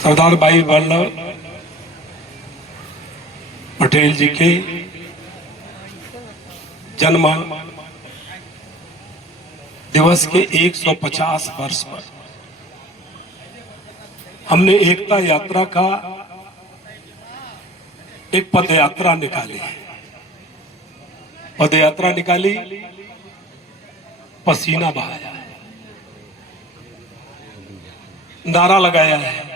सरदार भाई वल्लभ पटेल जी के जन्म दिवस के 150 वर्ष पर हमने एकता यात्रा का एक पद यात्रा निकाली। पद यात्रा निकाली, पसीना बहाया है, नारा लगाया है,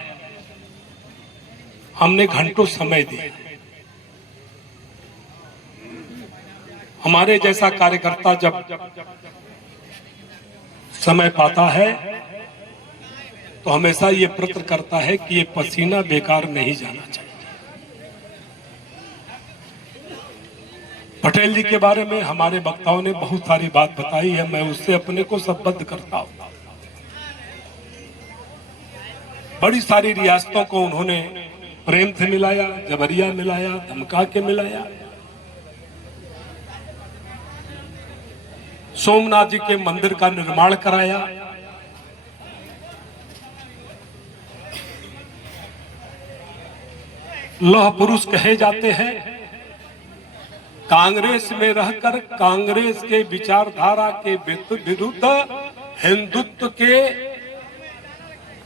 हमने घंटों समय दिया। हमारे जैसा कार्यकर्ता जब समय पाता है तो हमेशा ये प्रयत्न करता है कि ये पसीना बेकार नहीं जाना चाहिए। पटेल जी के बारे में हमारे वक्ताओं ने बहुत सारी बात बताई है, मैं उससे अपने को संबद्ध करता हूं। बड़ी सारी रियासतों को उन्होंने प्रेम से मिलाया, जबरिया मिलाया, धमका के मिलाया। सोमनाथ जी के मंदिर का निर्माण कराया। लौह पुरुष कहे जाते हैं। कांग्रेस में रहकर कांग्रेस के विचारधारा के विरुद्ध हिंदुत्व के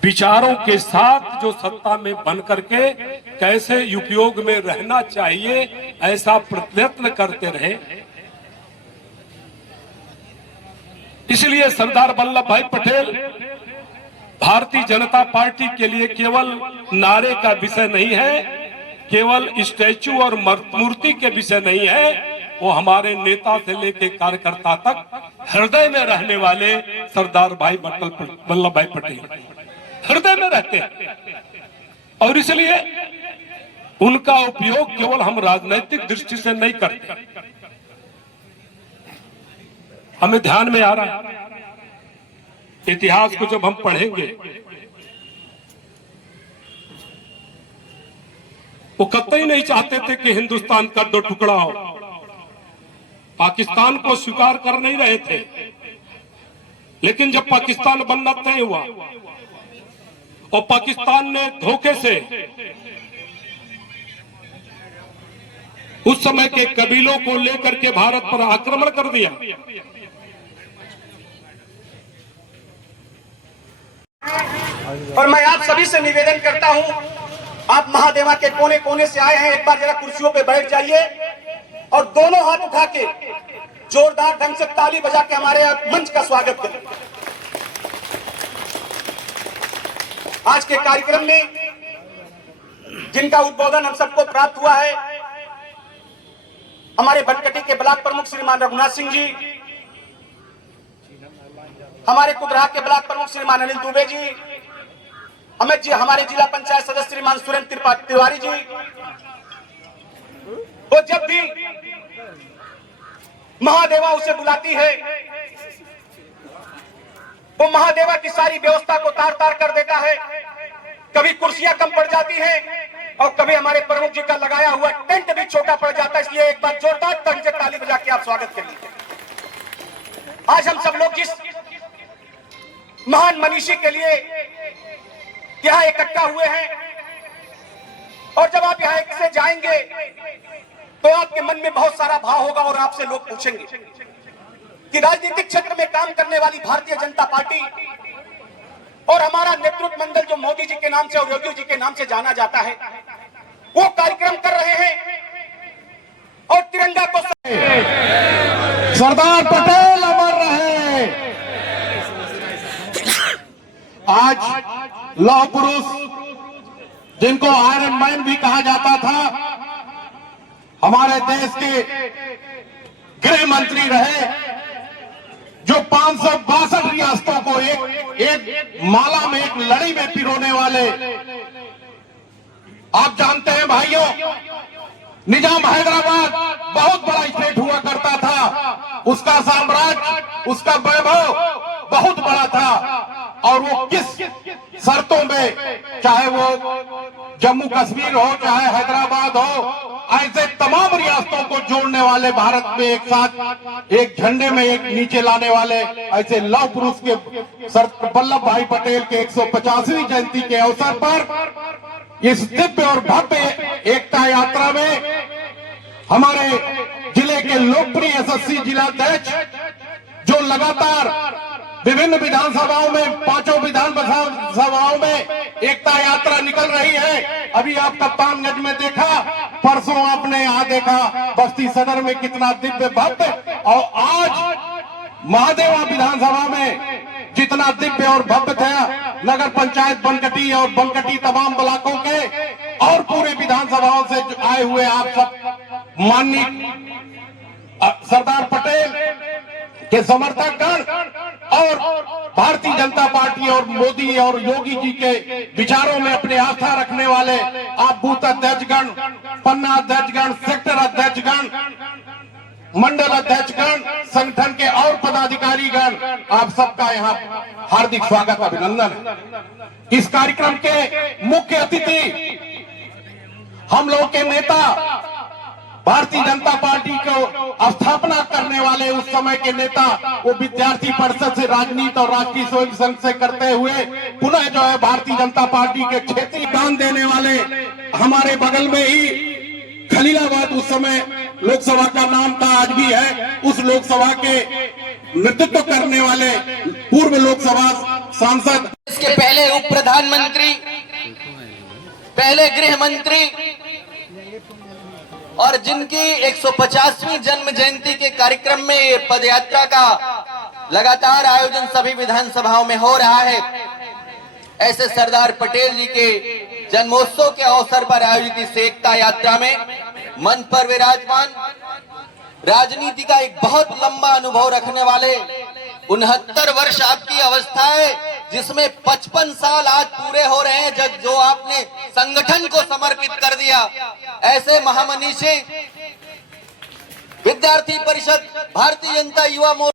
विचारों के साथ जो सत्ता में बन करके कैसे उपयोग में रहना चाहिए, ऐसा प्रयत्न करते रहे। इसलिए सरदार वल्लभ भाई पटेल भारतीय जनता पार्टी के लिए केवल नारे का विषय नहीं है, केवल स्टैचू और मूर्ति के विषय नहीं है, वो हमारे नेता से लेकर कार्यकर्ता तक हृदय में रहने वाले सरदार भाई वल्लभ भाई पटेल हृदय में रहते हैं। और इसलिए उनका उपयोग केवल हम राजनीतिक दृष्टि से नहीं करते। हमें ध्यान में आ रहा है, इतिहास को जब हम पढ़ेंगे, वो कतई नहीं चाहते थे कि हिंदुस्तान का दो टुकड़ा हो। पाकिस्तान को स्वीकार कर नहीं रहे थे, लेकिन जब पाकिस्तान बनना तय हुआ और पाकिस्तान ने धोखे से उस समय के कबीलों को लेकर के भारत पर आक्रमण कर दिया। और मैं आप सभी से निवेदन करता हूं, आप महादेवा के कोने कोने से आए हैं, एक बार जरा कुर्सियों पे बैठ जाइए और दोनों हाथ उठा के जोरदार ढंग से ताली बजा के हमारे मंच का स्वागत करें। आज के कार्यक्रम में जिनका उद्बोधन हम सबको प्राप्त हुआ है, हमारे बनकटी के ब्लॉक प्रमुख श्रीमान रघुनाथ सिंह जी, हमारे कुदरा के ब्लॉक प्रमुख श्रीमान अनिल दुबे जी, अमित जी, हमारे जिला पंचायत सदस्य श्रीमान सुरेंद्र तिवारी जी। वो जब भी महादेवा उसे बुलाती है, वो महादेवा की सारी व्यवस्था को तार तार कर देता है। कभी कुर्सियां कम पड़ जाती हैं और कभी हमारे प्रमुख जी का लगाया हुआ टेंट भी छोटा पड़ जाता है। इसलिए एक बार जोरदार ढंग से ताली बजा के आप स्वागत करिए। आज हम सब लोग जिस महान मनीषी के लिए यहां इकट्ठा हुए हैं, और जब आप यहां से जाएंगे तो आपके मन में बहुत सारा भाव होगा और आपसे लोग पूछेंगे कि राजनीतिक क्षेत्र में काम करने वाली भारतीय जनता पार्टी और हमारा नेतृत्व मंडल जो मोदी जी के नाम से और योगी जी के नाम से जाना जाता है, वो कार्यक्रम कर रहे हैं और तिरंगा को सरदार पटेल अमर रहे। आज लौह पुरुष जिनको आयरन मैन भी कहा जाता था, हमारे देश के गृह मंत्री रहे, जो 562 रियासतों को एक माला में, एक लड़ी में पिरोने वाले। आप जानते हैं भाइयों, निजाम हैदराबाद बहुत बड़ा स्टेट हुआ करता था, उसका साम्राज्य, उसका वैभव बहुत बड़ा था, और वो किस शर्तों में, चाहे वो जम्मू कश्मीर हो, चाहे हैदराबाद हो, ऐसे तमाम रियासतों को जोड़ने वाले, भारत में एक साथ एक झंडे में एक नीचे लाने वाले, ऐसे लौह पुरुष के सरदार वल्लभ भाई पटेल के 150वीं जयंती के अवसर पर इस दिव्य और भव्य एकता यात्रा में हमारे जिले के लोकप्रिय यशस्वी जिलाध्यक्ष जो लगातार विभिन्न विधानसभाओं में, पांचों विधानसभाओं में एकता यात्रा निकल रही है। अभी आप कप्तानगंज में देखा, परसों आपने यहाँ देखा बस्ती सदर में कितना दिव्य भव्य, और आज महादेवा विधानसभा में जितना दिव्य और भव्य था, नगर पंचायत बनकटी और बनकटी तमाम ब्लॉकों के और पूरे विधानसभाओं से आए हुए आप सब माननीय सरदार पटेल के समर्थकगण और भारतीय जनता पार्टी और मोदी और योगी जी के विचारों में अपने आस्था रखने वाले आप बूथ अध्यक्षगण, पन्ना अध्यक्षगण, सेक्टर अध्यक्षगण, मंडल अध्यक्षगण, संगठन के और पदाधिकारीगण, आप सबका यहाँ हार्दिक स्वागत, अभिनंदन है। इस कार्यक्रम के मुख्य अतिथि हम लोग के नेता, भारतीय जनता पार्टी को स्थापना करने वाले उस समय के नेता, वो विद्यार्थी परिषद से राजनीति और राष्ट्रीय स्वयं संघ से करते हुए पुनः जो है भारतीय जनता पार्टी के क्षेत्रीय दान देने वाले, हमारे बगल में ही खलीलाबाद उस समय लोकसभा का नाम था, आज भी है, उस लोकसभा के नेतृत्व करने वाले पूर्व लोकसभा सांसद, इसके पहले उप प्रधानमंत्री, पहले गृह मंत्री, और जिनकी 150वीं जन्म जयंती के कार्यक्रम में ये पदयात्रा का लगातार आयोजन सभी विधानसभाओं में हो रहा है। ऐसे सरदार पटेल जी के जन्मोत्सव के अवसर पर आयोजित इस एकता यात्रा में मन पर विराजमान, राजनीति का एक बहुत लंबा अनुभव रखने वाले, 69 वर्ष आपकी अवस्था है, जिसमें 55 साल आज पूरे हो रहे हैं जो आपने संगठन को समर्पित कर दिया। ऐसे महामनीषी विद्यार्थी परिषद, भारतीय जनता युवा मोर्चा